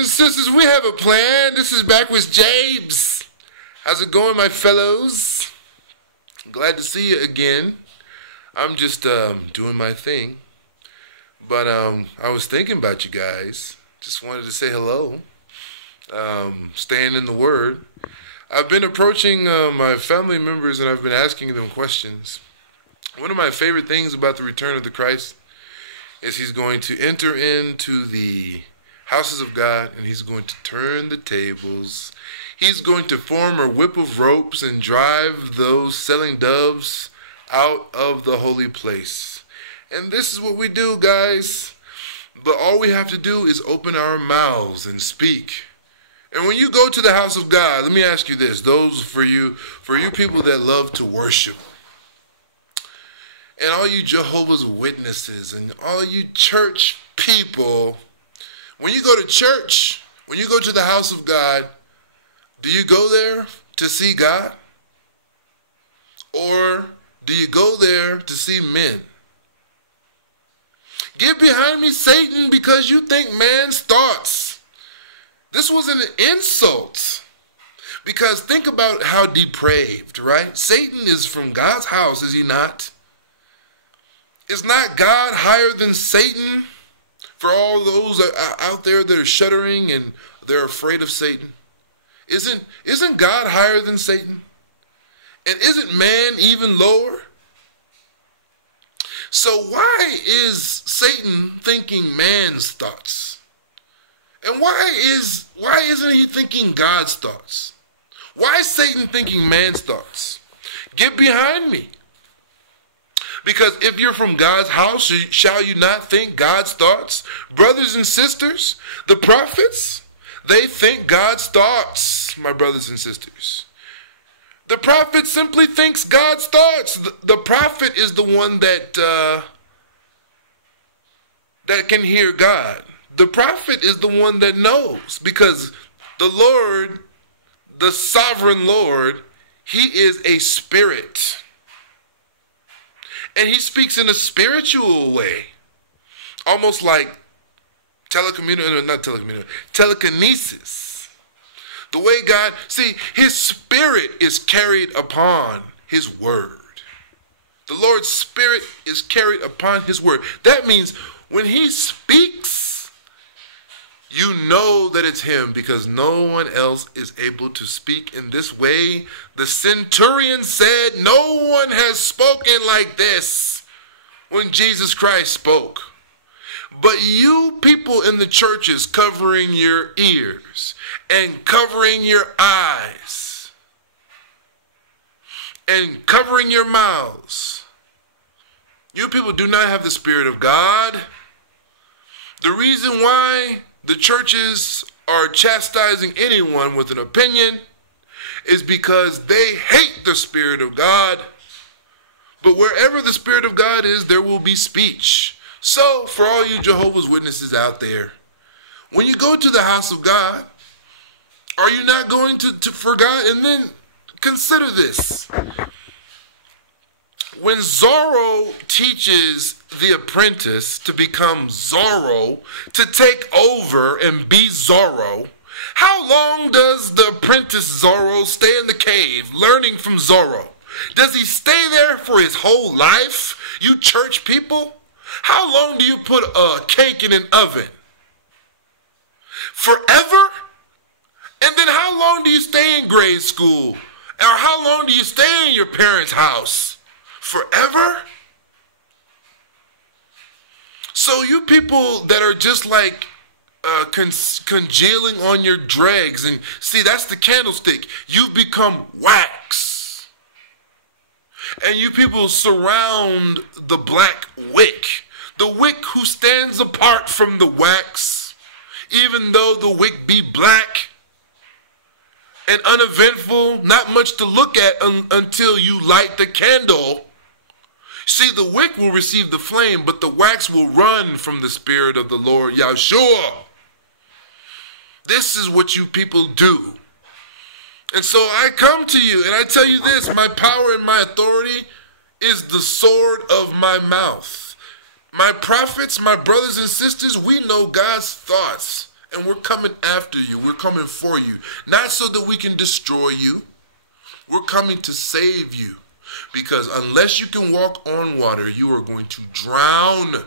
and sisters, we have a plan. This is Backwards James. How's it going, my fellows? Glad to see you again. I'm just doing my thing. But I was thinking about you guys. Just wanted to say hello. Staying in the Word. I've been approaching my family members and I've been asking them questions. One of my favorite things about the return of the Christ is he's going to enter into the houses of God and he's going to turn the tables. He's going to form a whip of ropes and drive those selling doves out of the holy place. And this is what we do, guys. But all we have to do is open our mouths and speak. And when you go to the house of God, let me ask you this, those for you people that love to worship, and all you Jehovah's Witnesses and all you church people, when you go to church, when you go to the house of God, do you go there to see God? Or do you go there to see men? Get behind me, Satan, because you think man's thoughts. This was an insult. Because think about how depraved, right? Satan is from God's house, is he not? Is not God higher than Satan? For all those out there that are shuddering and they're afraid of Satan. Isn't God higher than Satan? And isn't man even lower? So why is Satan thinking man's thoughts? And why isn't he thinking God's thoughts? Why is Satan thinking man's thoughts? Get behind me. Because if you're from God's house, shall you not think God's thoughts? Brothers and sisters, the prophets, they think God's thoughts, my brothers and sisters. The prophet simply thinks God's thoughts. The prophet is the one that can hear God. The prophet is the one that knows, because the Lord, the sovereign Lord, he is a spirit. And he speaks in a spiritual way, almost like telekinesis. The way God, see, his spirit is carried upon his word. The Lord's spirit is carried upon his word. That means when he speaks, you know that it's him, because no one else is able to speak in this way. The centurion said, no one has spoken like this when Jesus Christ spoke. But you people in the churches covering your ears and covering your eyes and covering your mouths, you people do not have the Spirit of God. The reason why the churches are chastising anyone with an opinion is because they hate the Spirit of God. But wherever the Spirit of God is, there will be speech. So, for all you Jehovah's Witnesses out there, when you go to the house of God, are you not going to for God? And then consider this. When Zorro teaches the apprentice to become Zorro, to take over and be Zorro, how long does the apprentice Zorro stay in the cave learning from Zorro? Does he stay there for his whole life, you church people? How long do you put a cake in an oven? Forever? And then how long do you stay in grade school? Or how long do you stay in your parents' house? Forever? So you people that are just like congealing on your dregs, and see, that's the candlestick. You've become wax. And you people surround the black wick. The wick who stands apart from the wax, even though the wick be black and uneventful, not much to look at until you light the candle. See, the wick will receive the flame, but the wax will run from the Spirit of the Lord Yahshua. This is what you people do. And so I come to you and I tell you this, my power and my authority is the sword of my mouth. My prophets, my brothers and sisters, we know God's thoughts And we're coming after you. We're coming for you. Not so that we can destroy you. We're coming to save you. Because unless you can walk on water, you are going to drown.